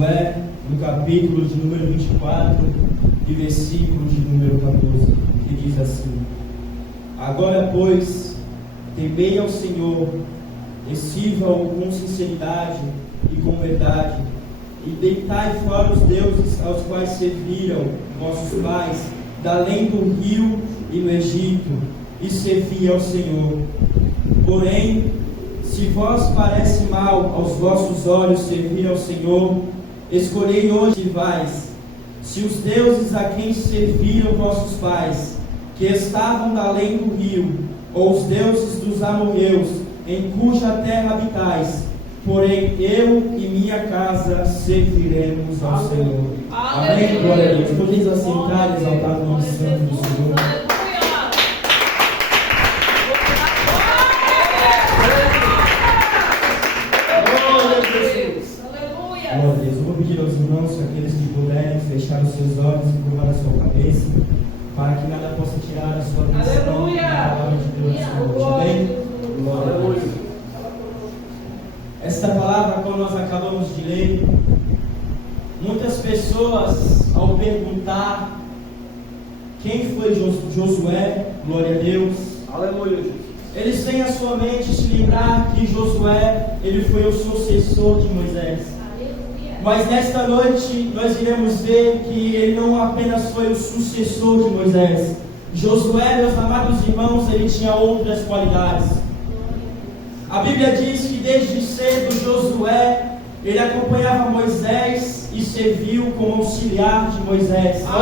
Josué, no capítulo de número 24 e versículo de número 14, que diz assim: Agora, pois, temei ao Senhor, e sirva-o com sinceridade e com verdade, e deitai fora os deuses aos quais serviram vossos pais, da além do rio e no Egito, e servi ao Senhor. Porém, se vos parece mal aos vossos olhos servir ao Senhor, escolhei hoje vais, se os deuses a quem serviram vossos pais, que estavam da além do rio, ou os deuses dos amorreus, em cuja terra habitais, porém eu e minha casa serviremos ao Senhor. Amém. Glória a Deus. Podemos assentar e exaltar o nome santo do Senhor. Glória a Deus. Eu vou pedir aos irmãos, aqueles que puderem, fechar os seus olhos e curvar a sua cabeça, para que nada possa tirar a sua atenção da palavra de Deus hoje. Amém? Glória a Deus. Esta palavra, como nós acabamos de ler, muitas pessoas, ao perguntar quem foi Josué, glória a Deus, aleluia, eles têm a sua mente se lembrar que Josué, ele foi o sucessor de Moisés. Mas nesta noite nós iremos ver que ele não apenas foi o sucessor de Moisés. Josué, meus amados irmãos, ele tinha outras qualidades. A Bíblia diz que desde cedo Josué, ele acompanhava Moisés e serviu como auxiliar de Moisés. A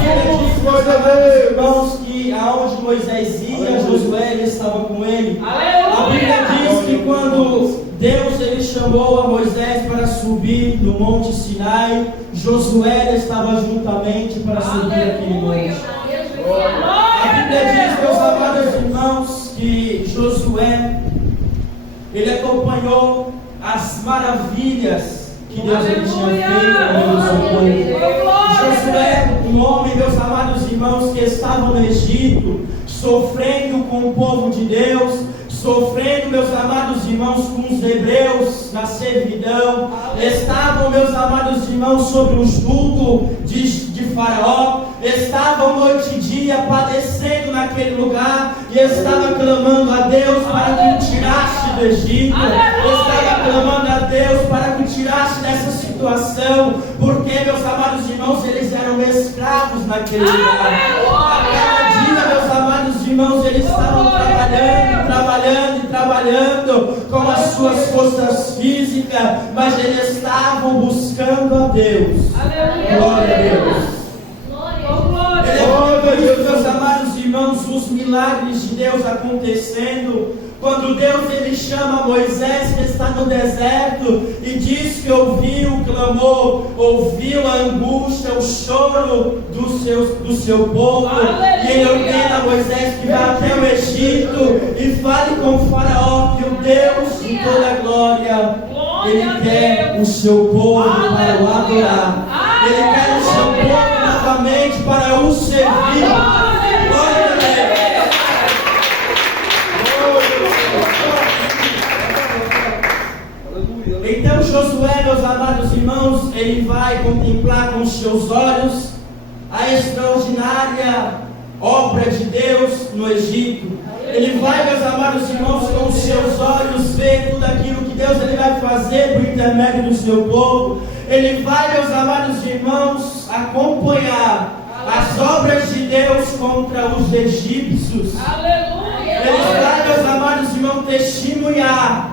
Bíblia diz, meus amados irmãos, que aonde Moisés ia, Josué ele estava com ele. A Bíblia diz que quando Deus ele chamou a Moisés para subir no Monte Sinai, Josué estava juntamente para subir aquele monte. A Bíblia diz, meus amados irmãos, que Josué ele acompanhou as maravilhas que Deus ele tinha feito pelo seu povo. Josué, um homem, meus amados irmãos, que estava no Egito, sofrendo com o povo de Deus, sofrendo, meus amados irmãos, com os hebreus na servidão, estavam, meus amados irmãos, sobre o jugo de Faraó, estavam noite e dia padecendo naquele lugar, e estava clamando a Deus para que o tirasse do Egito, estava clamando a Deus para que o tirasse dessa situação, porque, meus amados irmãos, eles eram escravos naquele lugar. A cada dia, meus amados irmãos, eles estavam trabalhando com as suas forças físicas, mas eles estavam buscando a Deus. Glória a Deus. Meus amados irmãos, os milagres de Deus acontecendo, quando Deus ele chama Moisés que está no deserto e diz que ouviu o clamor, ouviu a angústia, o choro do seu povo, e ele ordena a Moisés que vá até o Egito e fale com o Faraó que o Deus de toda a glória, ele quer o seu povo para o adorar, ele quer o seu povo novamente para o servir. Glória a Deus. Então Josué, meus amados irmãos, ele vai contemplar com os seus olhos a extraordinária obra de Deus no Egito. Ele vai, meus amados irmãos, com os seus olhos ver tudo aquilo que Deus ele vai fazer por intermédio do seu povo. Ele vai, meus amados irmãos, acompanhar as obras de Deus contra os egípcios. Ele vai, meus amados irmãos, testemunhar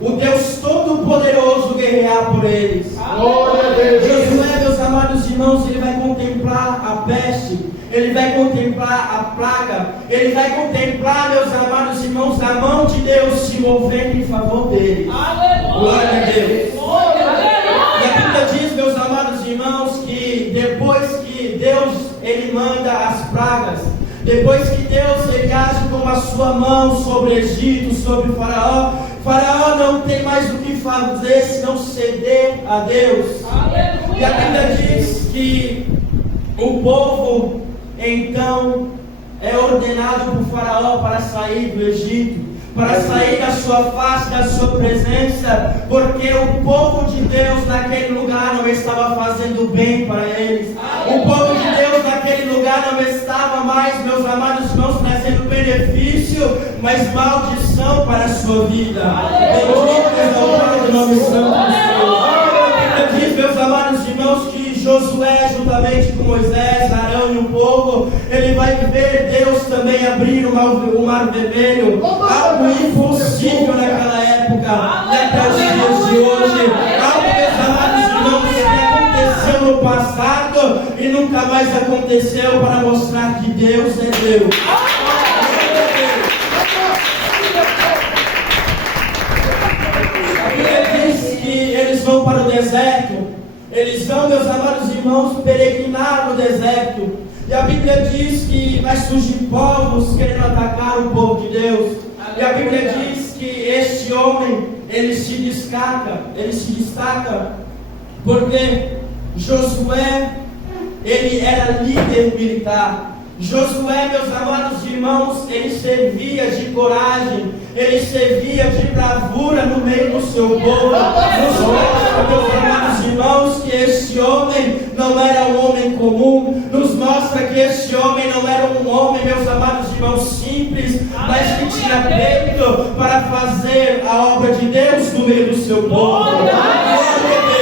o Deus Todo-Poderoso guerrear por eles. Josué, meus amados irmãos, ele vai contemplar a peste, ele vai contemplar a praga, ele vai contemplar, meus amados irmãos, a mão de Deus se movendo em favor dele. Glória a Deus. E a Bíblia diz, meus amados irmãos, que depois que Deus ele manda as pragas, depois que Deus ele age com a sua mão sobre o Egito, sobre o Faraó, Faraó não tem mais o que fazer senão ceder a Deus. E a Bíblia diz que o povo então é ordenado por Faraó para sair do Egito. para sair da sua face, da sua presença, porque o povo de Deus naquele lugar não estava fazendo bem para eles. O povo de Deus naquele lugar não estava mais, meus amados irmãos, trazendo benefício, mas maldição para a sua vida. Bendito é o nome do nome santo do Senhor. Diz, meus amados irmãos, que Josué, juntamente com Moisés, Arão e o povo, ele vai ver Deus também abrir o mar vermelho, algo impossível naquela época, até os dias de hoje, algo, meus amados irmãos, que aconteceu no passado e nunca mais aconteceu, para mostrar que Deus é Deus. Eles vão para o deserto, eles vão, meus amados irmãos, peregrinar no deserto, e a Bíblia diz que vai surgir povos querendo atacar o povo de Deus, e a Bíblia diz que este homem, ele se destaca, porque Josué, ele era líder militar. Josué, meus amados irmãos, ele servia de coragem, ele servia de bravura no meio do seu povo. Nos mostra, meus amados irmãos, que este homem não era um homem comum. Nos mostra que este homem não era um homem, meus amados irmãos, simples, mas que tinha peito para fazer a obra de Deus no meio do seu povo. Glória a Deus.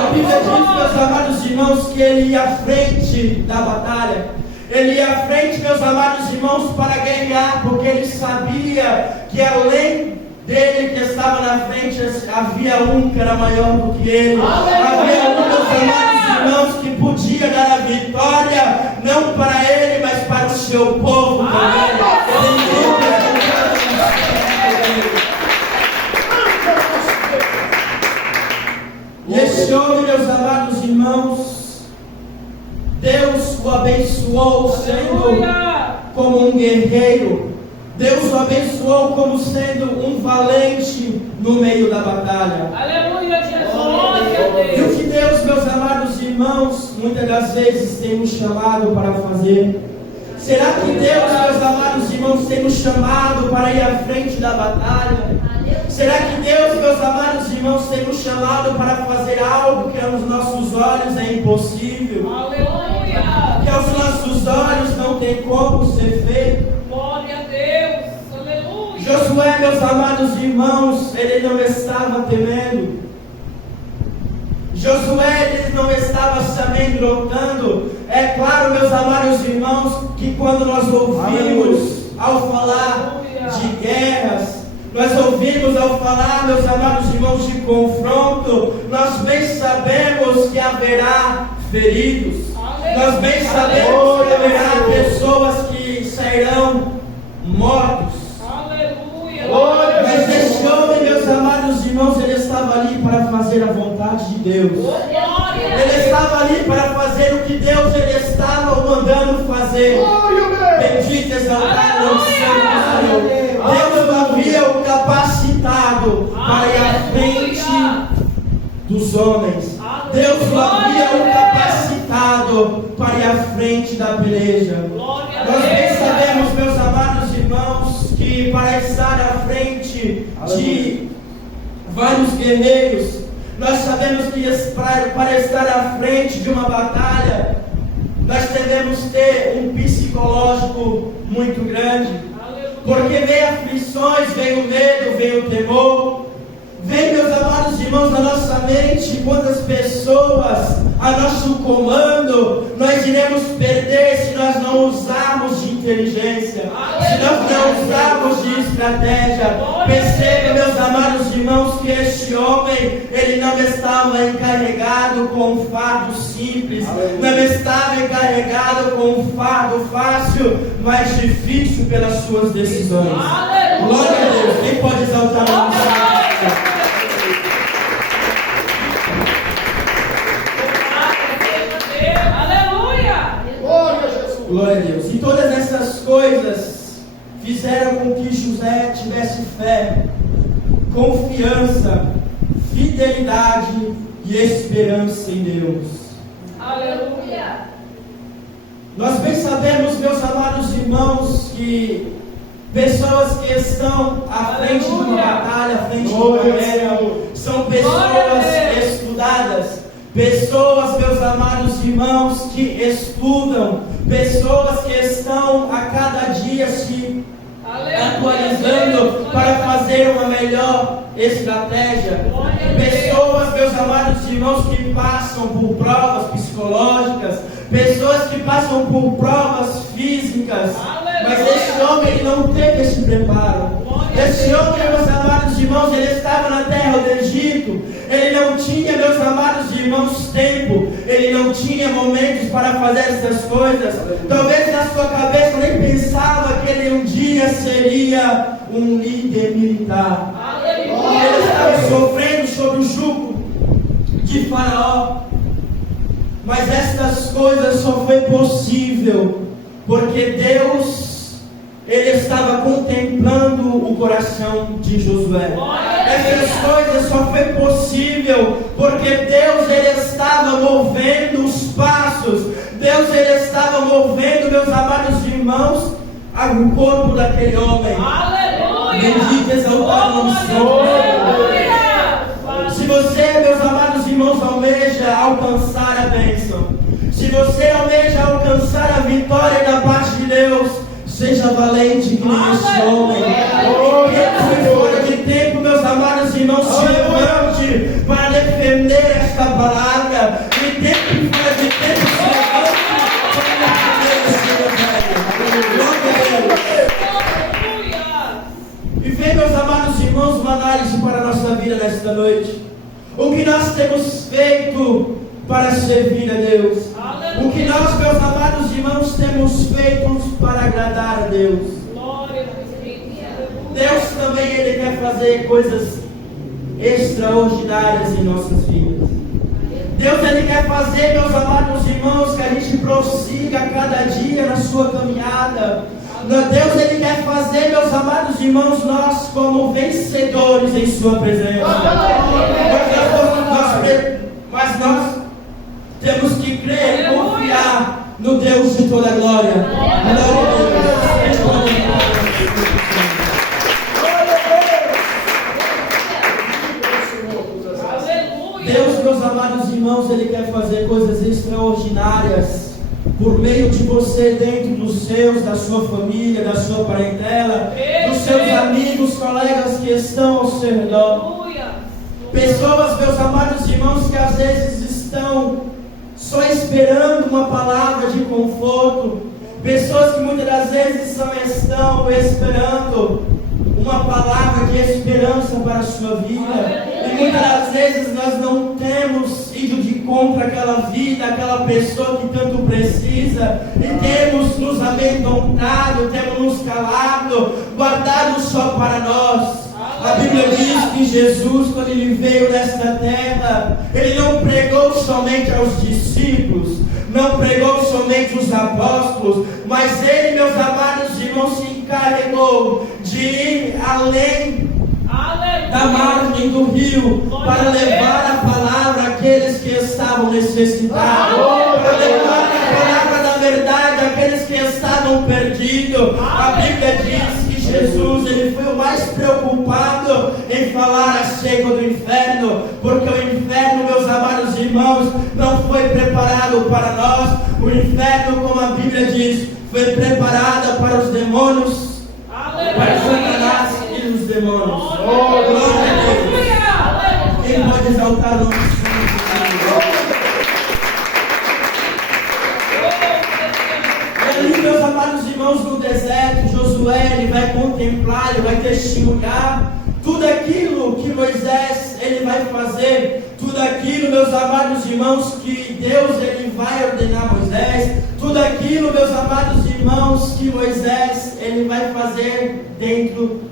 A Bíblia diz, meus amados irmãos, que ele ia à frente da batalha. Ele ia à frente, meus amados irmãos, para guerrear, porque ele sabia que além dele que estava na frente, havia um que era maior do que ele. Havia um, meus amados irmãos, que podia dar a vitória, não para ele, mas para o seu povo também. E esse homem, meus amados irmãos, Deus o abençoou sendo como um guerreiro. Deus o abençoou como sendo um valente no meio da batalha. Aleluia, Jesus! E o que Deus, meus amados irmãos, muitas das vezes tem nos chamado para fazer? Será que Deus, meus amados irmãos, tem nos chamado para ir à frente da batalha? Será que Deus, meus amados irmãos, tem nos chamado para fazer algo que aos nossos olhos é impossível? Aleluia! Que aos nossos olhos não tem como ser feito? Glória a Deus! Aleluia! Josué, meus amados irmãos, ele não estava temendo. Josué, ele não estava se amedrontando. É claro, meus amados irmãos, que quando nós ouvimos ao falar de guerras, nós ouvimos ao falar, meus amados irmãos, de confronto, nós bem sabemos que haverá feridos. Nós bem sabemos que haverá pessoas que sairão mortos. Mas esse homem, meus amados irmãos, ele estava ali para fazer a vontade de Deus. Ele estava ali para fazer o que Deus ele estava o mandando fazer. Bendito, exaltado, o Senhor do Senhor. Deus o havia o capacitado para ir à frente dos homens. Deus o havia o capacitado para ir à frente da peleja. Nós bem sabemos, meus amados irmãos, que para estar à frente de vários guerreiros, nós sabemos que para estar à frente de uma batalha, nós devemos ter um psicológico muito grande. Porque vem aflições, vem o medo, vem o temor. Vem, meus amados irmãos, na nossa mente quantas pessoas a nosso comando nós iremos perder se nós não usarmos de inteligência, se nós não usarmos de estratégia. Perceba, meus amados irmãos, que este homem, ele não estava encarregado com um fardo simples, não estava encarregado com um fardo fácil, mas difícil pelas suas decisões. Glória a Deus. Quem pode exaltar o nome do Senhor? Glória a Deus. E todas essas coisas fizeram com que José tivesse fé, confiança, fidelidade e esperança em Deus. Aleluia. Nós bem sabemos, meus amados irmãos, que pessoas que estão à frente de uma batalha, à frente de uma guerra, são pessoas estudadas. Pessoas, meus amados irmãos, que estudam, pessoas que estão a cada dia se atualizando para fazer uma melhor estratégia. Pessoas, meus amados irmãos, que passam por provas psicológicas, pessoas que passam por provas físicas, mas esse homem ele não teve esse preparo. Esse homem, meus amados irmãos, ele estava na terra do Egito. Ele não tinha, meus amados irmãos, tempo. Ele não tinha momentos para fazer essas coisas. Talvez na sua cabeça nem pensava que ele um dia seria um líder militar. Ele estava sofrendo sob o jugo de Faraó. Mas estas coisas só foi possível porque Deus, ele estava contemplando o coração de Josué. Essas coisas só foi possível porque Deus, ele estava movendo os passos. Deus, ele estava movendo, meus amados irmãos, o corpo daquele homem. Bendito e exaltado o nome do Senhor. Se você, meus amados irmãos, almeja alcançar a bênção, se você almeja alcançar a vitória da parte de Deus, seja valente que nem esse homem. Tempo fora de tempo, meus amados irmãos, se levante para defender esta palavra. E tempo fora de tempo, se levante para defender esse. E vem, meus amados irmãos, uma análise para a nossa vida nesta noite. O que nós temos feito para servir a Deus? O que nós, meus amados irmãos, temos feito para agradar a Deus? Deus também, ele quer fazer coisas extraordinárias em nossas vidas. Deus, ele quer fazer, meus amados irmãos, que a gente prossiga cada dia na sua caminhada. Deus, ele quer fazer, meus amados irmãos, nós como vencedores em sua presença. Mas nós temos que crer e confiar no Deus de toda a glória. Deus, meus amados irmãos, ele quer fazer coisas extraordinárias por meio de você, dentro dos seus, da sua família, da sua parentela, dos seus amigos, colegas que estão ao seu redor. Pessoas, meus amados irmãos, que às vezes estão só esperando uma palavra de conforto. Pessoas que muitas das vezes estão esperando uma palavra de esperança para a sua vida. E muitas das vezes nós não temos ido de contra aquela vida, aquela pessoa que tanto precisa, e temos nos amedrontado, temos nos calado, guardado só para nós. A Bíblia diz que Jesus, quando ele veio nesta terra, ele não pregou somente aos discípulos, não pregou somente aos apóstolos, mas ele, meus amados irmãos, se encarregou de ir além da margem do rio para levar a palavra àqueles que estavam necessitados, para levar a palavra da verdade àqueles que estavam perdidos. A Bíblia diz que Jesus, ele foi o mais preocupado em falar acerca do inferno, porque o inferno, meus amados irmãos, não foi preparado para nós. O inferno, como a Bíblia diz, foi preparada para os demônios, para Satanás e os demônios. Glória a Deus. Quem pode exaltar o nome do Senhor? E ali, meus amados irmãos, no deserto, Josué, ele vai contemplar, ele vai testemunhar tudo aquilo que Moisés, ele vai fazer, tudo aquilo, meus amados irmãos, que Deus, ele vai ordenar a Moisés, tudo aquilo, meus amados irmãos, que Moisés, ele vai fazer dentro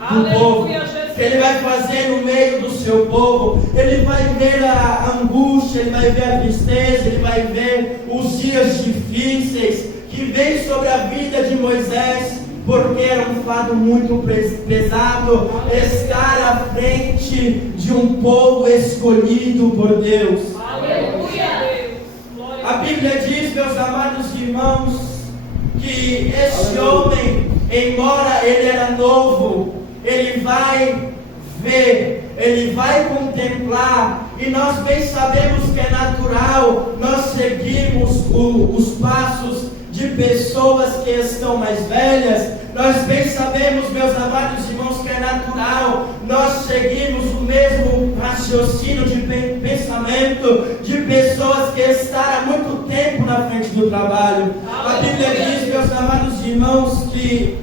do povo, que ele vai fazer no meio do seu povo. Ele vai ver a angústia, ele vai ver a tristeza, ele vai ver os dias difíceis que vem sobre a vida de Moisés, porque era um fardo muito pesado estar à frente de um povo escolhido por Deus. Aleluia. A Bíblia diz, meus amados irmãos, que esse homem, embora ele era novo, ele vai ver, ele vai contemplar, e nós bem sabemos que é natural nós seguirmos os passos de pessoas que estão mais velhas. Nós bem sabemos, meus amados irmãos, que é natural nós seguirmos o mesmo raciocínio de pensamento de pessoas que estão há muito tempo na frente do trabalho. A Bíblia diz, meus amados irmãos, que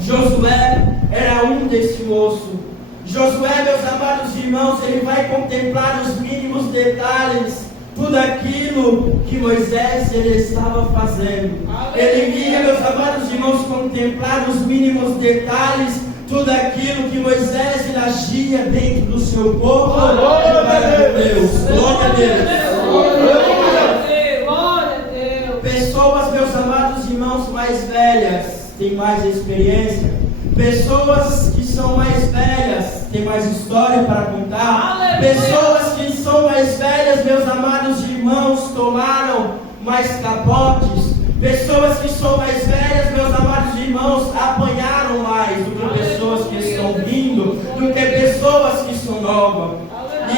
Josué era um desse moço. Josué, meus amados irmãos, ele vai contemplar os mínimos detalhes, tudo aquilo que Moisés ele estava fazendo. Ele ia, meus amados irmãos, contemplar os mínimos detalhes, tudo aquilo que Moisés ele agia dentro do seu povo. Glória a Deus, glória a Deus, glória a Deus. Pessoas, meus amados irmãos, mais velhas têm mais experiência. Pessoas que são mais velhas têm mais história para contar. Pessoas que são mais velhas, meus amados irmãos, tomaram mais capotes. Pessoas que são mais velhas, meus amados irmãos, apanharam mais do que pessoas que estão vindo, do que pessoas que são novas.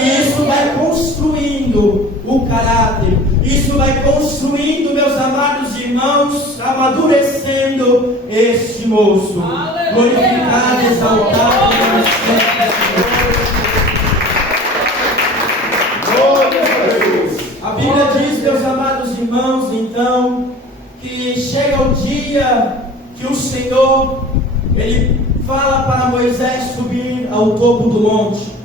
E isso vai construindo o caráter. Isso vai construindo, meus amados irmãos, amadurecendo este moço. Glorificado, exaltado. A Bíblia diz, meus amados irmãos, então, que chega o dia que o Senhor, ele fala para Moisés subir ao topo do monte.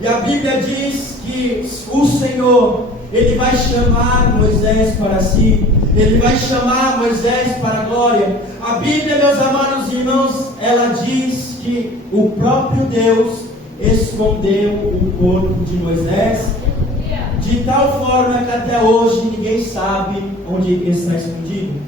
E a Bíblia diz que o Senhor, ele vai chamar Moisés para si. Ele vai chamar Moisés para a glória. A Bíblia, meus amados irmãos, ela diz que o próprio Deus escondeu o corpo de Moisés, de tal forma que até hoje ninguém sabe onde ele está escondido.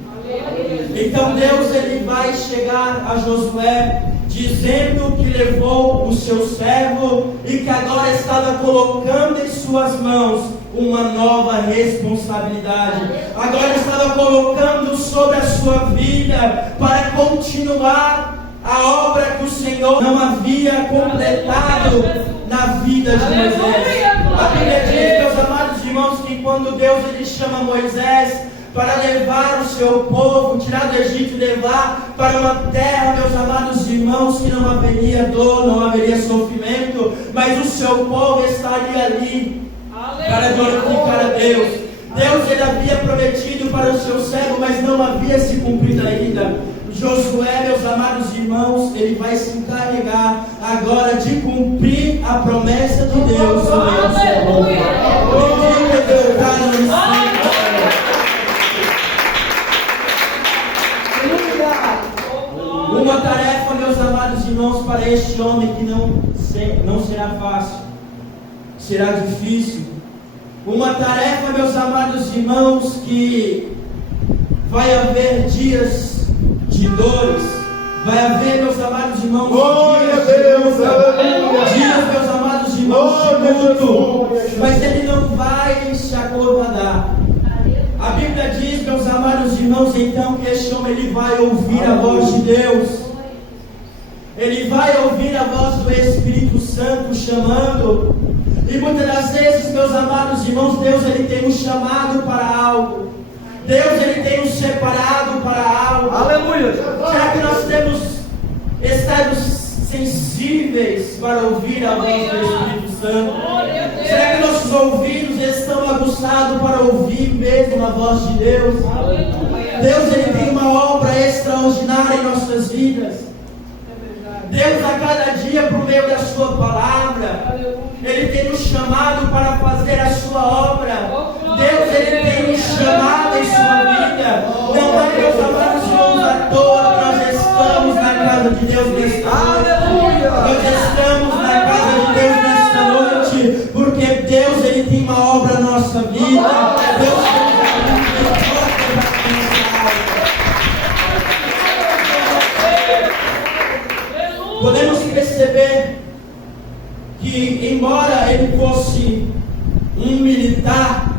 Então Deus ele vai chegar a Josué dizendo que levou o seu servo e que agora estava colocando em suas mãos uma nova responsabilidade. Agora estava colocando sobre a sua vida para continuar a obra que o Senhor não havia completado na vida de Moisés. A Bíblia diz, meus amados irmãos, que quando Deus ele chama Moisés para levar o seu povo, tirar do Egito e levar para uma terra, meus amados irmãos, que não haveria dor, não haveria sofrimento, mas o seu povo estaria ali para glorificar a Deus. Deus ele havia prometido para o seu servo, mas não havia se cumprido ainda. Josué, meus amados irmãos, ele vai se encarregar agora de cumprir a promessa de Deus sobre o seu povo. Uma tarefa, meus amados irmãos, para este homem que não será fácil, será difícil. Uma tarefa, meus amados irmãos, que vai haver dias de dores, vai haver, meus amados irmãos, dias, meus amados irmãos, de luto, mas ele não vai se acovardar. A Bíblia diz, meus amados irmãos, então que este homem ele vai ouvir a voz de Deus. Ele vai ouvir a voz do Espírito Santo chamando. E muitas das vezes, meus amados irmãos, Deus ele tem nos chamado para algo. Deus ele tem nos separado para algo. Aleluia. Será que nós temos estado sensíveis para ouvir a voz do Espírito Santo? Será que nossos ouvidos estão aguçados para ouvir mesmo a voz de Deus? Deus ele tem uma obra extraordinária em nossas vidas. Deus a cada dia, por meio da sua palavra, ele tem nos chamado para fazer a sua obra. Deus ele tem nos chamado em sua vida. Não é, meus amados irmãos, à toa que nós estamos na casa de Deus nesta noite. Nós estamos na casa de Deus nesta noite, porque Deus ele tem uma obra na nossa vida. Deus tem podemos perceber que, embora ele fosse um militar,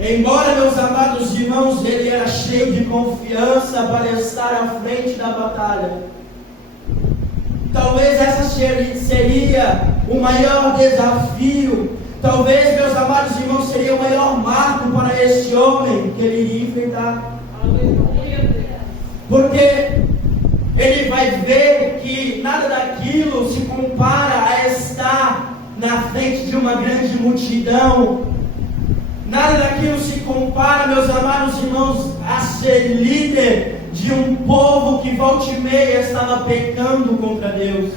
embora, meus amados irmãos, irmãos, ele era cheio de confiança para estar à frente da batalha. Talvez essa seria o maior desafio. Talvez, meus amados irmãos, seria o maior marco para este homem que ele iria enfrentar. Porque ele vai ver que nada daquilo se compara a estar na frente de uma grande multidão. Nada daquilo se compara, meus amados irmãos, a ser líder de um povo que volta e meia estava pecando contra Deus.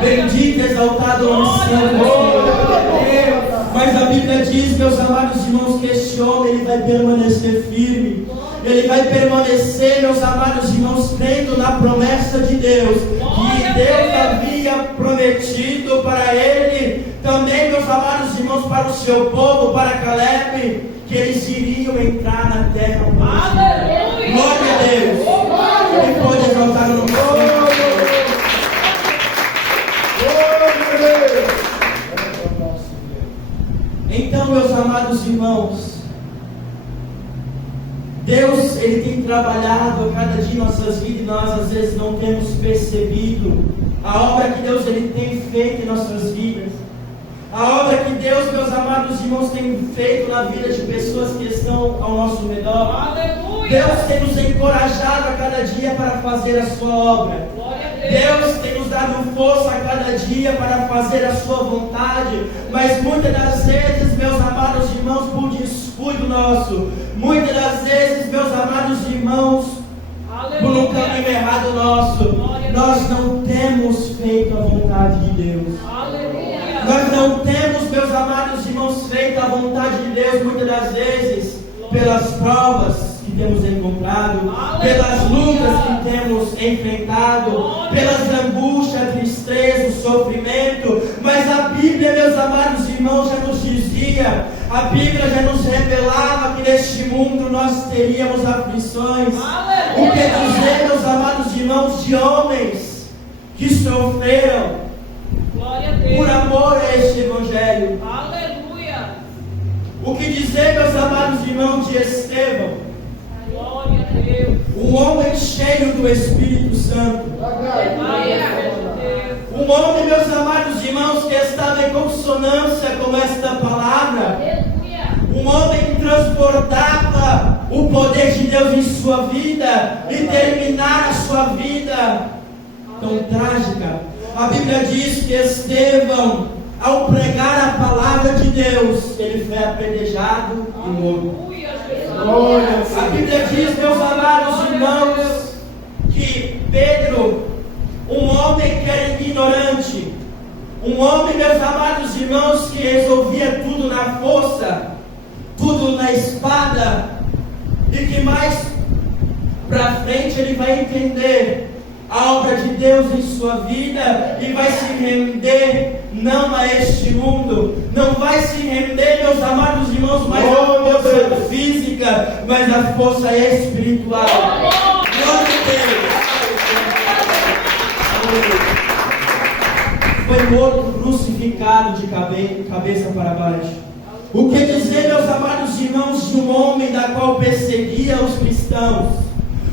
Bendito, exaltado, nome santo do Senhor. Mas a Bíblia diz, meus amados irmãos, que este homem ele vai permanecer firme. Ele vai permanecer, meus amados irmãos, crendo na promessa de Deus, que Deus havia prometido para ele, também, meus amados irmãos, para o seu povo, para Caleb, que eles iriam entrar na terra prometida. Glória a Deus. Ele pode exaltar o nome do Senhor. Então, meus amados irmãos, Deus, ele tem trabalhado a cada dia em nossas vidas e nós às vezes não temos percebido a obra que Deus ele tem feito em nossas vidas. A obra que Deus, meus amados irmãos, tem feito na vida de pessoas que estão ao nosso redor. Aleluia. Deus tem nos encorajado a cada dia para fazer a sua obra. Deus tem nos dado força a cada dia para fazer a sua vontade. Mas muitas das vezes, meus amados irmãos, por descuido nosso, muitas das vezes, meus amados irmãos, por um caminho errado nosso, nós não temos feito a vontade de Deus. Nós não temos, meus amados irmãos, feito a vontade de Deus muitas das vezes pelas provas que temos encontrado, pelas lutas que temos enfrentado, pelas angústias, tristeza, o sofrimento. Mas a Bíblia, meus amados irmãos, já nos dizia, a Bíblia já nos revelava que neste mundo nós teríamos aflições. O que dizer, meus amados irmãos, de homens que sofreram por amor a este Evangelho. Aleluia. O que dizer, meus amados irmãos, de Estevão? Glória a Deus. Um homem cheio do Espírito Santo. Um homem, meus amados irmãos, que estava em consonância com esta palavra. Um homem que transportava o poder de Deus em sua vida e terminar a sua vida tão trágica. A Bíblia diz que Estevão, ao pregar a palavra de Deus, ele foi apedrejado e morto. A Bíblia diz, meus amados irmãos, que Pedro, um homem que era ignorante, um homem, meus amados irmãos, que resolvia tudo na força, tudo na espada, e que mais para frente ele vai entender a obra de Deus em sua vida e vai se render não a este mundo, não vai se render, meus amados irmãos, mais a força física, mas a força espiritual. Glória a Deus. Foi morto, crucificado de cabeça para baixo. O que dizer, meus amados irmãos, de um homem da qual perseguia os cristãos?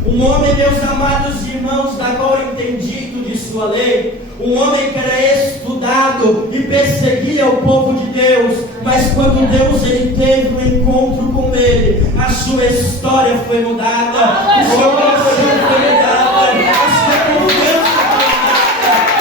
Um homem, meus amados irmãos, da qual era entendido de sua lei. Um homem que era estudado e perseguia o povo de Deus. Mas quando Deus ele teve um encontro com ele, a sua história foi mudada. O seu coração foi mudado. A sua confiança foi mudada.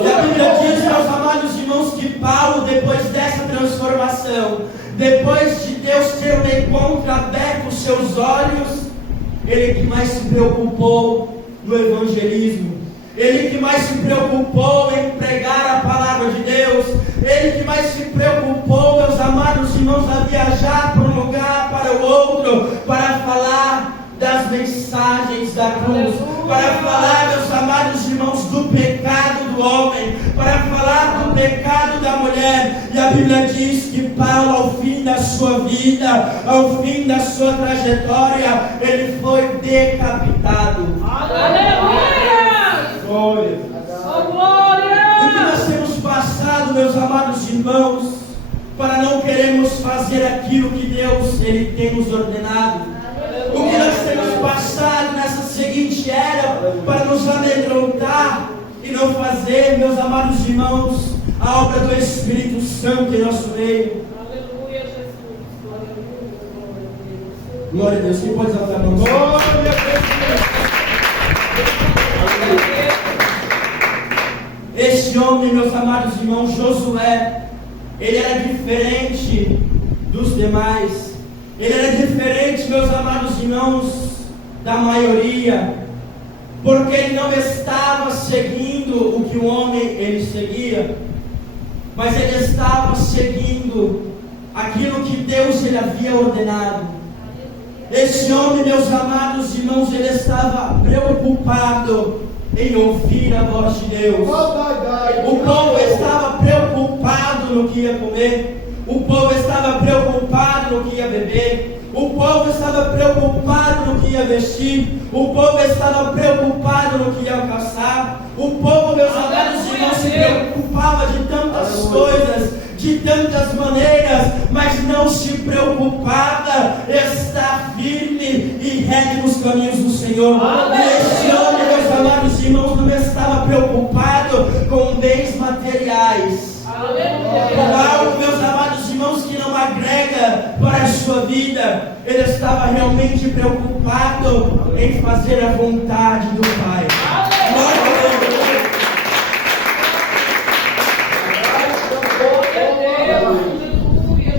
E a Bíblia diz, meus amados irmãos, que Paulo, depois dessa transformação, depois de Deus ter um encontro, aberto os seus olhos, ele que mais se preocupou no evangelismo, ele que mais se preocupou em pregar a palavra de Deus, ele que mais se preocupou, meus amados irmãos, a viajar para um lugar, para o outro, para falar das mensagens da cruz, para falar, meus amados irmãos, do pecado do homem, para falar do pecado da mulher. E a Bíblia diz que Paulo, ao fim da sua vida, ao fim da sua trajetória, ele foi decapitado. Aleluia! Glória! Glória! E que nós temos passado, meus amados irmãos, para não queremos fazer aquilo que Deus Ele tem nos ordenado. O que nós temos passado nessa seguinte era para nos amedrontar e não fazer, meus amados irmãos, a obra do Espírito Santo em nosso meio. Aleluia, Jesus. Glória a Deus. Quem pode exaltar a mão? Glória a Deus. Este homem, meus amados irmãos, Josué, ele era diferente dos demais. Ele era diferente, meus amados irmãos, da maioria, porque ele não estava seguindo o que o homem ele seguia, mas ele estava seguindo aquilo que Deus ele havia ordenado. Esse homem, meus amados irmãos, ele estava preocupado em ouvir a voz de Deus. O povo estava preocupado no que ia comer. O povo estava preocupado no que ia beber. O povo estava preocupado no que ia vestir. O povo estava preocupado no que ia calçar. O povo, meus amados irmãos, se preocupava de tantas coisas, de tantas maneiras, mas não se preocupava estar firme e reto nos caminhos do Senhor. Esse homem, meus amados irmãos, não estava preocupado com bens materiais, com algo, meus amados irmãos, que não agrega para a sua vida. Ele estava realmente preocupado em fazer a vontade do Pai. Glória a Deus.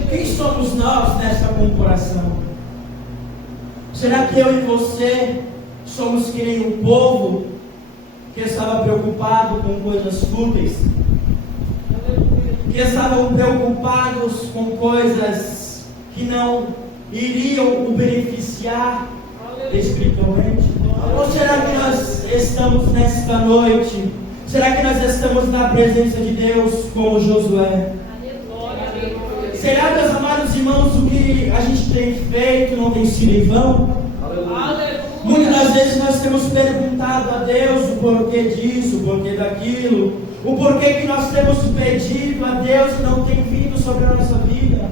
Quem somos nós nessa comparação? Será que eu e você somos que nem um povo que estava preocupado com coisas fúteis? Que estavam preocupados com coisas que não iriam o beneficiar espiritualmente? Ou será que nós estamos nesta noite? Será que nós estamos na presença de Deus como Josué? Será, meus amados irmãos, o que a gente tem feito não tem sido em vão? Muitas das vezes nós temos perguntado a Deus o porquê disso, o porquê daquilo, o porquê que nós temos pedido a Deus e não tem vindo sobre a nossa vida.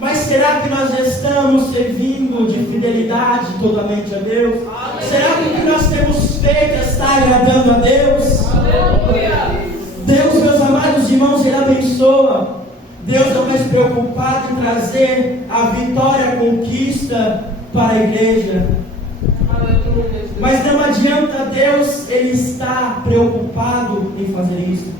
Mas será que nós estamos servindo de fidelidade totalmente a Deus? Será que o que nós temos feito está agradando a Deus? Deus, meus amados irmãos, Ele abençoa. Deus não é mais preocupado em trazer a vitória, a conquista para a igreja. Mas não adianta Deus Ele estar preocupado em fazer isso.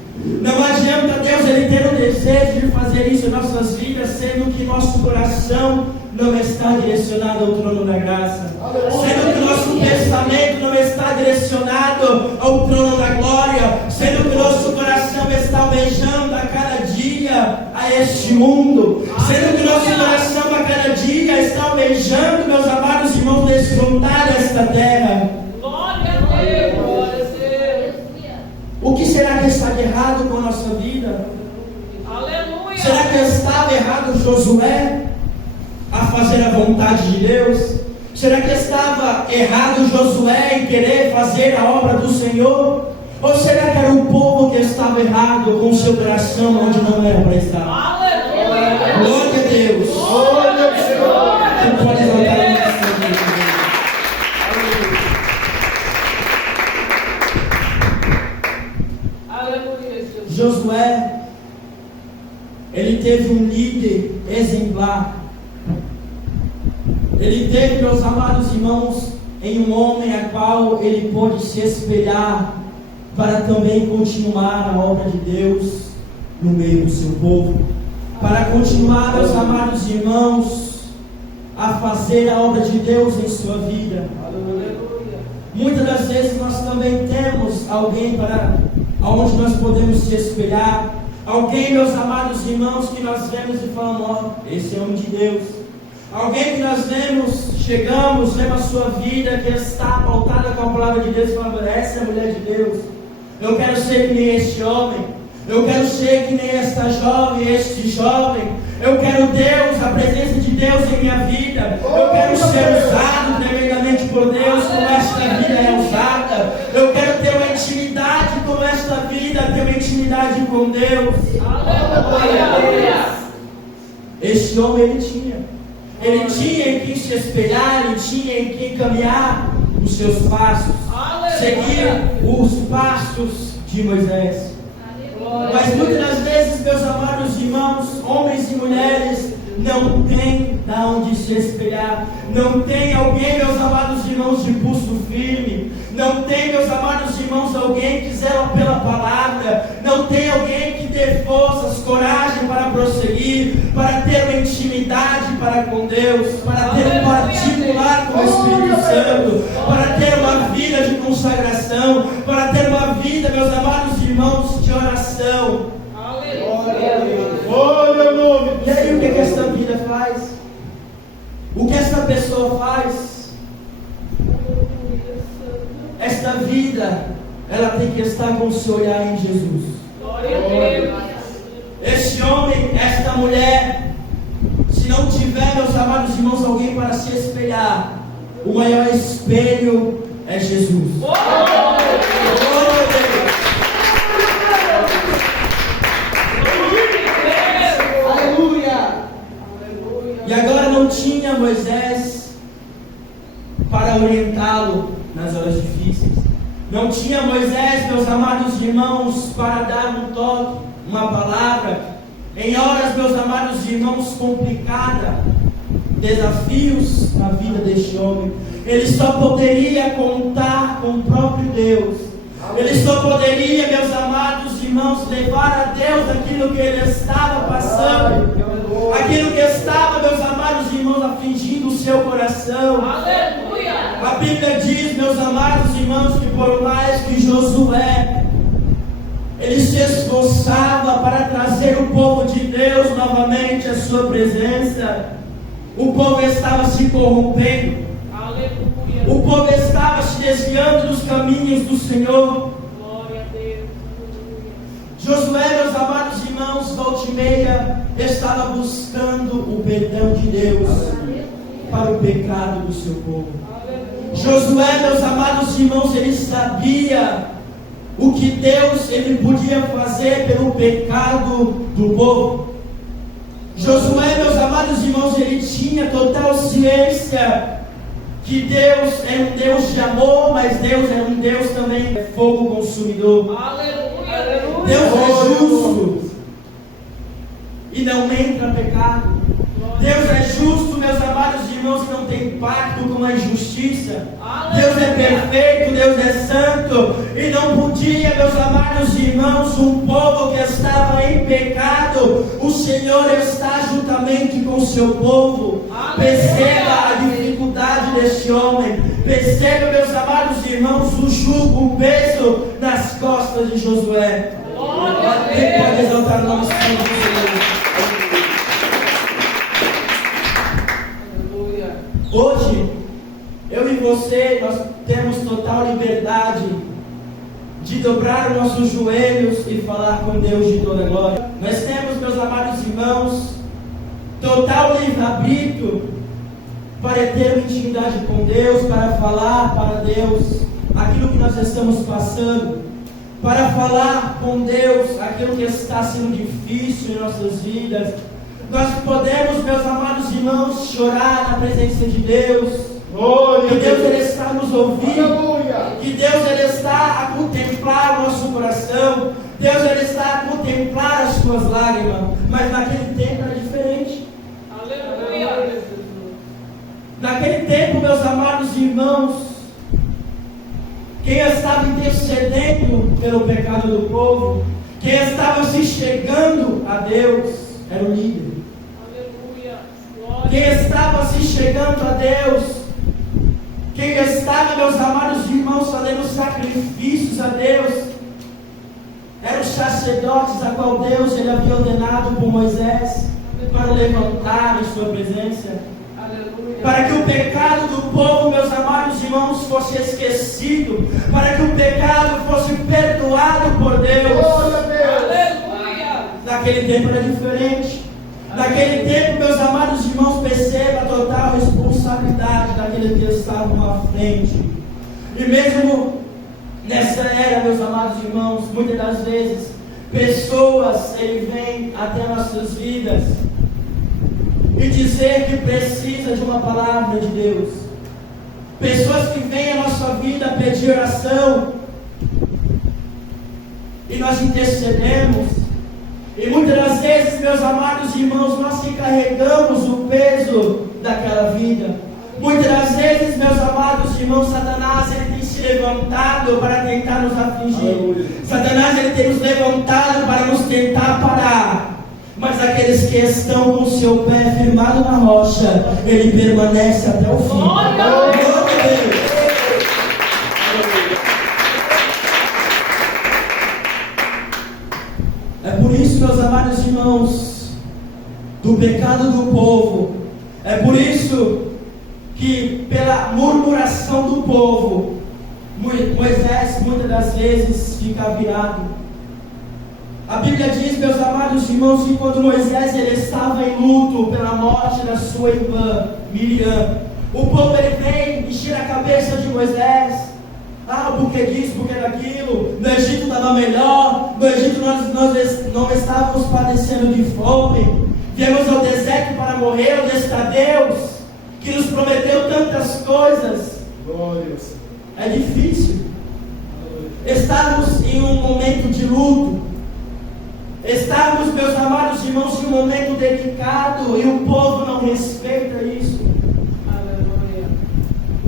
Não adianta Deus Ele ter o desejo de fazer isso em nossas vidas, sendo que nosso coração não está direcionado ao trono da graça, sendo que nosso pensamento não está direcionado ao trono da glória, sendo que nosso coração está almejando a cada dia a este mundo, sendo que nosso coração a cada dia está almejando, meus amados irmãos, desfrutar esta terra. Glória a Deus, glória a Deus. O que será que está errado com a nossa vida? Aleluia. Será que estava errado Josué a fazer a vontade de Deus? Será que estava errado Josué em querer fazer a obra do Senhor? Ou será que era o povo que estava errado com o seu coração onde não era para estar? Aleluia. Glória a Deus. Glória a Deus. Você pode levantar a mão. Aleluia, Jesus. Josué, ele teve um líder exemplar. Ele teve, meus amados irmãos, em um homem a qual ele pôde se espelhar para também continuar a obra de Deus no meio do seu povo, para continuar, meus amados irmãos, a fazer a obra de Deus em sua vida. Muitas das vezes nós também temos alguém para aonde nós podemos se espelhar, alguém, meus amados irmãos, que nós vemos e falamos: ó, esse é homem de Deus. Alguém que nós vemos, chegamos, vemos a sua vida que está pautada com a palavra de Deus e falamos: essa é a mulher de Deus. Eu quero ser que nem este homem. Eu quero ser que nem esta jovem, este jovem. Eu quero Deus, a presença de Deus em minha vida. Eu quero ser usado tremendamente por Deus, como esta vida é usada. Eu quero ter uma intimidade como esta vida, ter uma intimidade com Deus. Aleluia. este homem ele tinha. Ele tinha em quem se espelhar, ele tinha em quem caminhar os seus passos, seguir os passos de Moisés. Mas muitas das vezes, meus amados irmãos, homens e mulheres, não tem de onde se espelhar, não tem alguém, meus amados irmãos, de pulso firme, não tem, meus amados irmãos, alguém que zela pela palavra, não tem alguém que dê forças, coragem para prosseguir, para ter uma intimidade para com Deus, para ter um particular com o Espírito Santo, para ter uma vida de consagração, para ter uma vida, meus amados irmãos, de oração. Olha o nome. E aí o que esta vida faz? O que esta pessoa faz? Esta vida, ela tem que estar com o seu olhar em Jesus. Este homem, esta mulher, se não tiver, meus amados irmãos, alguém para se espelhar, o maior espelho é Jesus. E agora não tinha Moisés para orientá-lo nas horas difíceis. Não tinha Moisés, meus amados irmãos, para dar um toque, uma palavra. Em horas, meus amados irmãos, complicada, desafios na vida deste homem. Ele só poderia contar com o próprio Deus. Ele só poderia, meus amados irmãos, levar a Deus aquilo que ele estava passando. Aquilo que estava, meus amados irmãos, afligindo o seu coração. Aleluia! A Bíblia diz, meus amados irmãos, que por mais que Josué ele se esforçava para trazer o povo de Deus novamente à sua presença, o povo estava se corrompendo. Aleluia! O povo estava se desviando dos caminhos do Senhor. Glória a Deus! Josué, meus amados irmãos, volta e meia, estava buscando o perdão de Deus para o pecado do seu povo. Josué, meus amados irmãos, ele sabia o que Deus ele podia fazer pelo pecado do povo. Josué, meus amados irmãos, ele tinha total ciência que Deus é um Deus de amor, mas Deus é um Deus também de fogo consumidor. Aleluia! Deus é justo e não entra pecado. Deus é justo, meus amados irmãos, que não tem pacto com a injustiça. Deus é perfeito, Deus é santo. E não podia, meus amados irmãos, um povo que estava em pecado, o Senhor está juntamente com o seu povo. Perceba a dificuldade deste homem. Perceba, meus amados irmãos, o jugo, o peso nas costas de Josué. Quem pode exaltar o nome do Senhor? Hoje, eu e você, nós temos total liberdade de dobrar os nossos joelhos e falar com Deus de toda glória. Nós temos, meus amados irmãos, total livre-arbítrio para ter uma intimidade com Deus, para falar para Deus aquilo que nós estamos passando, para falar com Deus aquilo que está sendo difícil em nossas vidas. Nós podemos, meus amados irmãos, chorar na presença de Deus. Que Deus ele está nos ouvindo. Que Deus ele está a contemplar o nosso coração. Deus ele está a contemplar as suas lágrimas. Mas naquele tempo era diferente. Aleluia! Naquele tempo, meus amados irmãos, quem estava intercedendo pelo pecado do povo, quem estava se chegando a Deus, era o líder. Quem estava se chegando a Deus, quem estava, meus amados irmãos, fazendo sacrifícios a Deus, eram os sacerdotes a qual Deus ele havia ordenado por Moisés para levantar em sua presença. Aleluia! Para que o pecado do povo, meus amados irmãos, fosse esquecido, para que o pecado fosse perdoado por Deus. Aleluia! Naquele tempo era diferente. Naquele tempo, meus amados irmãos, perceba a total responsabilidade daqueles que estavam à frente. E mesmo nessa era, meus amados irmãos, muitas das vezes, pessoas vêm até nossas vidas e dizer que precisa de uma palavra de Deus. Pessoas que vêm à nossa vida pedir oração e nós intercedemos. E muitas das vezes, meus amados irmãos, nós que carregamos o peso daquela vida. Muitas das vezes, meus amados irmãos, Satanás ele tem se levantado para tentar nos afligir. Satanás ele tem nos levantado para nos tentar parar. Mas aqueles que estão com o seu pé firmado na rocha, ele permanece até o fim. Glória a Deus. É por isso, meus amados irmãos, do pecado do povo, é por isso que pela murmuração do povo, Moisés muitas das vezes fica virado. A Bíblia diz, meus amados irmãos, que quando Moisés ele estava em luto pela morte da sua irmã Miriam, o povo ele vem e tira a cabeça de Moisés. Porque disso, porque daquilo. No Egito estava melhor. No Egito nós não estávamos padecendo de fome. Viemos ao deserto para morrer. Onde está Deus que nos prometeu tantas coisas? Glórias. É difícil. Estamos em um momento de luto. Estamos, meus amados irmãos, em um momento delicado e o povo não respeita isso. Aleluia.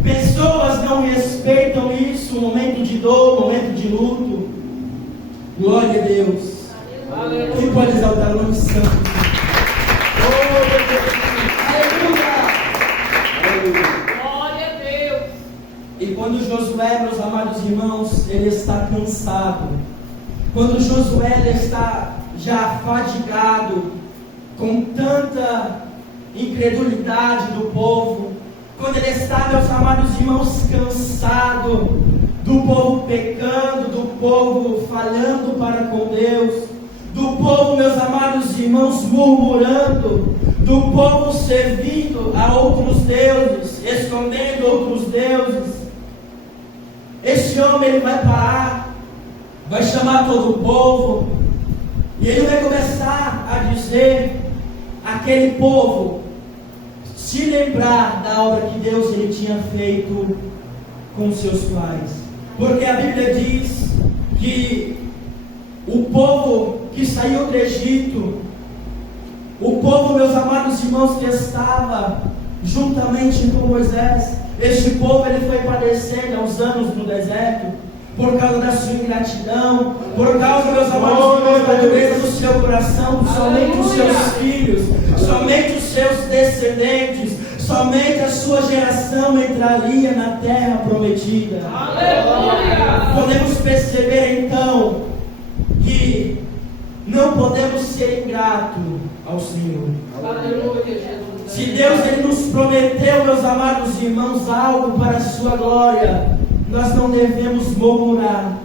Pessoas não respeitam isso, momento de dor, momento de luto. Glória a Deus. Aleluia. Quem pode exaltar o nome santo? Aleluia. Glória a Deus. E quando Josué, meus amados irmãos, ele está cansado, quando Josué ele está já fadigado com tanta incredulidade do povo, quando ele está, meus amados irmãos, cansado do povo pecando, do povo falhando para com Deus, do povo, meus amados irmãos, murmurando, do povo servindo a outros deuses, escondendo outros deuses, esse homem ele vai parar, vai chamar todo o povo, e ele vai começar a dizer àquele povo se lembrar da obra que Deus ele tinha feito com seus pais. Porque a Bíblia diz que o povo que saiu do Egito, o povo, meus amados irmãos, que estava juntamente com Moisés, este povo ele foi padecendo aos anos no deserto, por causa da sua ingratidão, por causa, meus amados irmãos, da dureza do seu coração, somente os seus filhos, somente os seus descendentes, somente a sua geração entraria na terra prometida. Aleluia! Podemos perceber então que não podemos ser ingratos ao Senhor. Aleluia, Jesus. Se Deus ele nos prometeu, meus amados irmãos, algo para a sua glória, nós não devemos murmurar,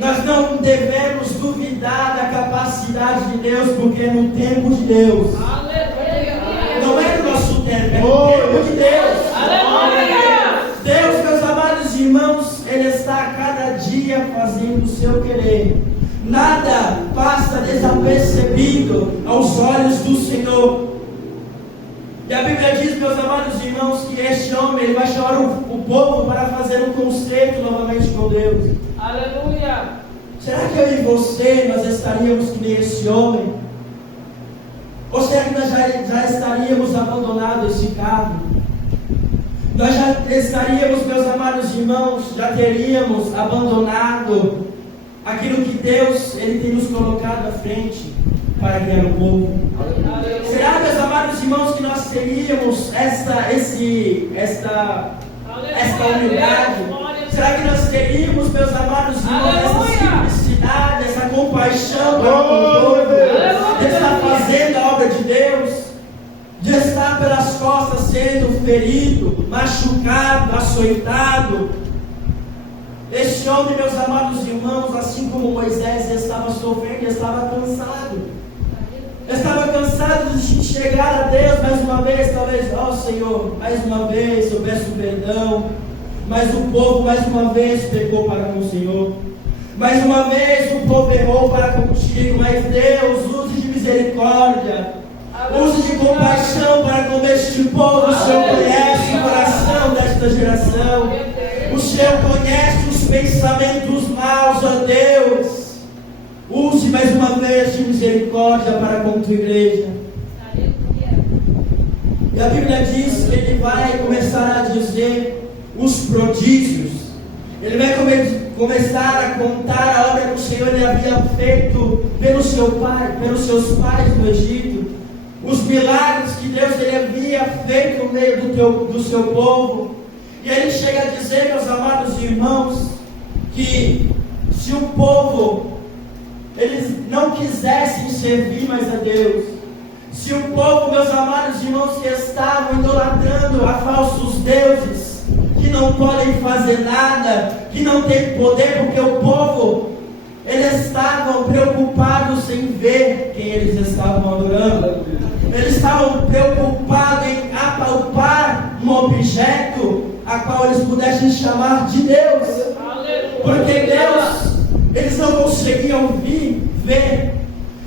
nós não devemos duvidar da capacidade de Deus, porque é no tempo de Deus. Aleluia! Não é no nosso tempo, é no tempo de Deus. Aleluia! Deus, meus amados irmãos, Ele está a cada dia fazendo o seu querer. Nada passa desapercebido aos olhos do Senhor. E a Bíblia diz, meus amados irmãos, que este homem ele vai chamar o povo para fazer um concerto novamente com Deus. Aleluia! Será que eu e você, nós estaríamos que nem esse homem? Ou será que nós já estaríamos abandonado esse carro? Nós já estaríamos, meus amados irmãos, já teríamos abandonado aquilo que Deus ele tem nos colocado à frente para guiar o povo? Aleluia. Será, meus amados irmãos, que nós teríamos esta humildade? Será que nós teríamos, meus amados irmãos, essa simplicidade, essa compaixão para com o povo, de estar fazendo a obra de Deus, de estar pelas costas sendo ferido, machucado, açoitado? Este homem, meus amados irmãos, assim como Moisés, estava sofrendo, estava cansado. Estava cansado de chegar a Deus mais uma vez, talvez, Senhor, mais uma vez eu peço perdão, mas o povo mais uma vez pecou para com o Senhor, mais uma vez o povo errou para contigo, mas Deus, use de misericórdia, Use de compaixão para com este povo. O Senhor conhece o coração desta geração. O Senhor conhece os pensamentos maus, ó Deus. Use mais uma vez de misericórdia para com tua igreja. E a Bíblia diz que Ele vai começar a dizer os prodígios. Ele vai começar a contar a obra que o Senhor ele havia feito pelos seus pais no Egito. Os milagres que Deus ele havia feito no meio do seu povo. E ele chega a dizer, meus amados irmãos, que se o povo eles não quisessem servir mais a Deus, se o povo, meus amados irmãos, que estavam idolatrando a falsos deuses, que não podem fazer nada, que não tem poder, porque o povo, eles estavam preocupados em ver quem eles estavam adorando. Eles estavam preocupados em apalpar um objeto a qual eles pudessem chamar de Deus. Porque Deus, eles não conseguiam ver.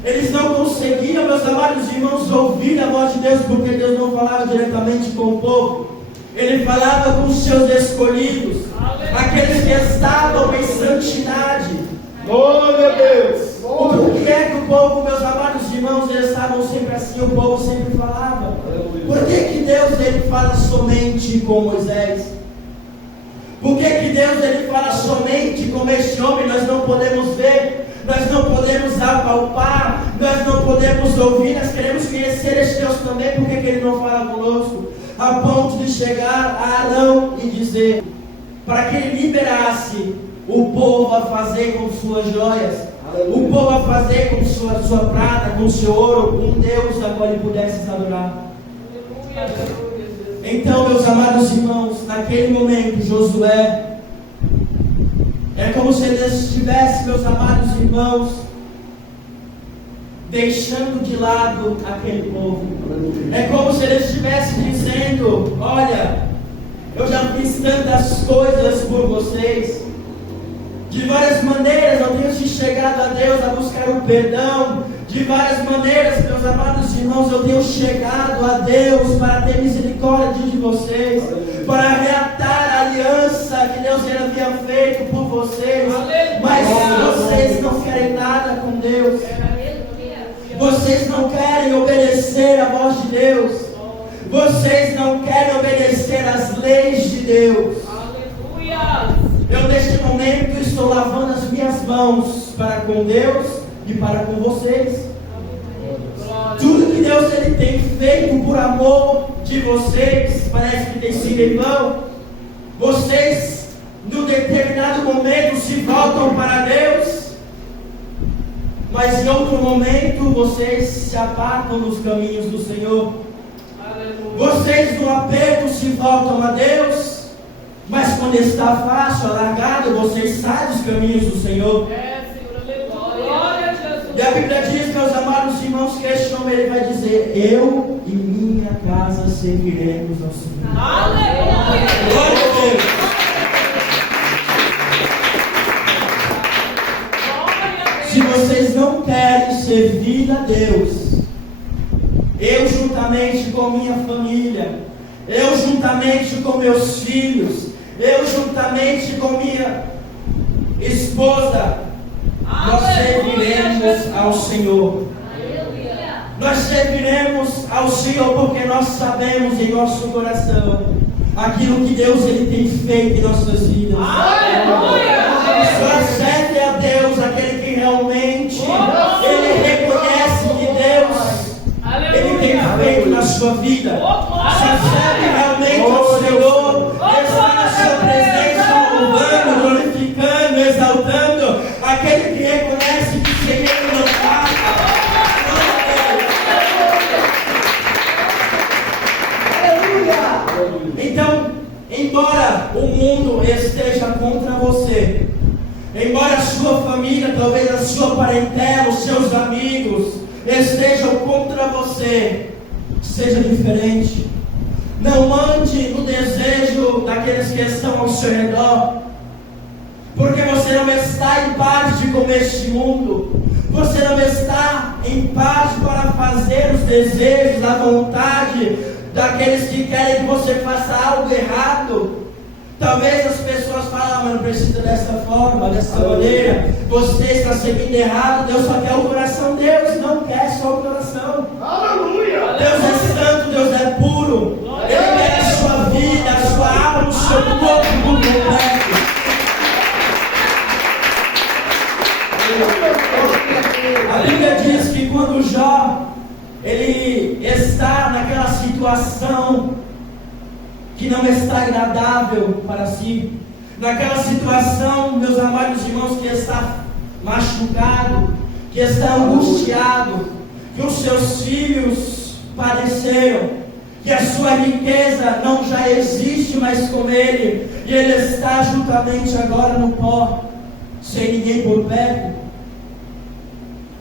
Eles não conseguiam, meus amados irmãos, ouvir a voz de Deus, porque Deus não falava diretamente com o povo. Ele falava com os seus escolhidos, aqueles que estavam em santidade. Glória a Deus. O que é que o povo, meus amados irmãos, eles estavam sempre assim, o povo sempre falava. Por que Deus ele fala somente com Moisés? Por que Deus ele fala somente com este homem? Nós não podemos ver, nós não podemos apalpar, nós não podemos ouvir, nós queremos conhecer este Deus também. Por que ele não fala conosco? A ponto de chegar a Arão e dizer, para que ele liberasse o povo a fazer com suas joias, o povo a fazer com sua prata, com seu ouro, um Deus a qual ele pudesse adorar. Então, meus amados irmãos, naquele momento, Josué, é como se ele estivesse, meus amados irmãos, deixando de lado aquele povo. É como se ele estivesse dizendo, olha, eu já fiz tantas coisas por vocês, de várias maneiras eu tenho chegado a Deus a buscar o perdão, de várias maneiras, meus amados irmãos, eu tenho chegado a Deus para ter misericórdia de vocês, para reatar a aliança que Deus havia feito por vocês. Mas vocês não querem nada com Deus, vocês não querem obedecer a voz de Deus, vocês não querem obedecer às leis de Deus. Eu neste momento estou lavando as minhas mãos para com Deus e para com vocês. Tudo que Deus ele tem feito por amor de vocês, parece que tem sido em vão. Vocês, num determinado momento, se voltam para Deus, mas em outro momento vocês se apartam dos caminhos do Senhor. Vocês no aperto se voltam a Deus, mas quando está fácil, alargado, vocês saem dos caminhos do Senhor. E a Bíblia diz, meus amados irmãos, que este homem ele vai dizer, eu e minha casa serviremos ao Senhor. Aleluia! Glória a Deus! Se vocês não querem servir a Deus, eu juntamente com minha família, eu juntamente com meus filhos, eu juntamente com minha esposa, nós serviremos ao Senhor. Nós serviremos ao Senhor porque nós sabemos em nosso coração aquilo que Deus ele tem feito em nossas vidas. Só serve a Deus aquele que realmente ele reconhece que Deus ele tem feito na sua vida. Só serve realmente ao Senhor, está na sua presença, louvando, glorificando, exaltando aquele que reconhece que sem Ele não faz. Então, embora o mundo esteja contra você, embora a sua família, talvez a sua parentela, os seus amigos estejam contra você, seja diferente. Não ande no desejo daqueles que estão ao seu redor, porque você não está em paz com este mundo, você não está em paz para fazer os desejos, a vontade daqueles que querem que você faça algo errado. Talvez as pessoas falem, mas não precisa dessa forma, dessa maneira. Você está seguindo errado. Deus só quer o coração. Deus não quer só o coração. Aleluia. Deus é santo, Deus é puro. Ele quer a sua vida, a sua alma, o seu corpo por completo. A Bíblia diz que quando Jó ele está naquela situação que não está agradável para si, naquela situação, meus amados irmãos, que está machucado, que está angustiado, que os seus filhos padeceram, que a sua riqueza não já existe mais com ele, e ele está juntamente agora no pó, sem ninguém por perto.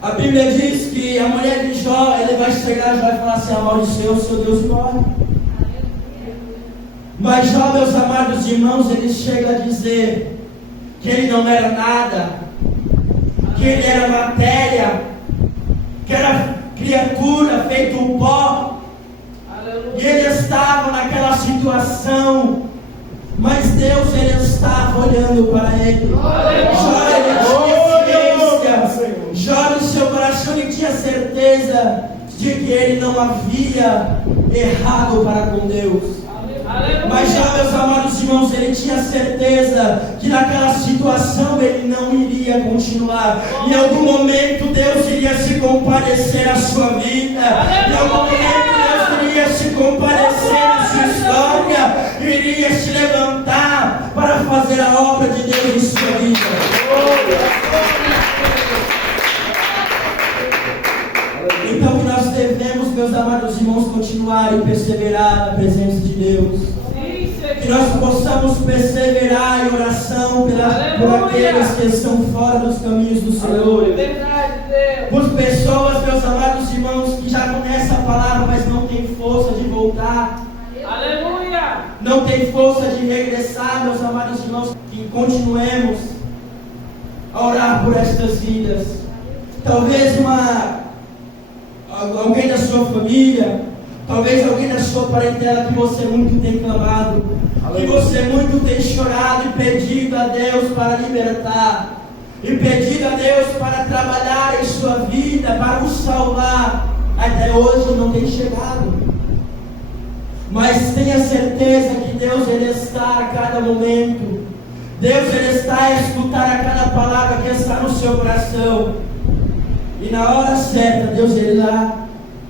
A Bíblia diz que a mulher de Jó, ele vai chegar a Jó e falar assim: amaldiçoe o seu Deus e morre. Mas Jó, meus amados irmãos, ele chega a dizer que ele não era nada, que ele era matéria, que era criatura feito um pó. E ele estava naquela situação, mas Deus, ele estava olhando para ele. Jó, ele tinha ciência. Jó, no seu coração, ele tinha certeza de que ele não havia errado para com Deus. Mas já, meus amados irmãos, ele tinha certeza que naquela situação ele não iria continuar. Em algum momento Deus iria se compadecer à sua vida. Em algum momento Deus iria se compadecer à sua história. Iria se levantar para fazer a obra de Deus em sua vida. Então que nós devemos, meus amados irmãos, continuar e perseverar na presença de Deus. Que nós possamos perseverar em oração por aqueles que estão fora dos caminhos do Senhor. Por pessoas, meus amados irmãos, que já conhecem a palavra, mas não tem força de voltar. Aleluia! Não tem força de regressar, meus amados irmãos. Que continuemos a orar por estas vidas. Talvez alguém da sua família, talvez alguém da sua parentela que você muito tem clamado, que você muito tem chorado e pedido a Deus para libertar, e pedido a Deus para trabalhar em sua vida, para o salvar. Até hoje não tem chegado, mas tenha certeza que Deus, ele está a cada momento. Deus, ele está a escutar a cada palavra que está no seu coração. E na hora certa, Deus irá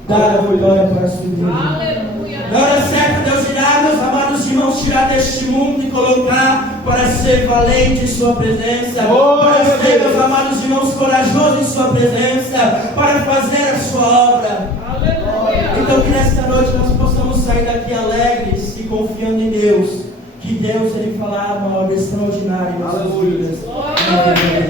dar a vitória para a sua vida. Na hora certa, Deus irá, meus amados irmãos, tirar deste mundo e colocar para ser valente em sua presença. Para ser, meus amados irmãos, corajoso em sua presença. Para fazer a sua obra. Então que nesta noite nós possamos sair daqui alegres e confiando em Deus. Que Deus, ele fará uma obra extraordinária em nossas vidas. Amém?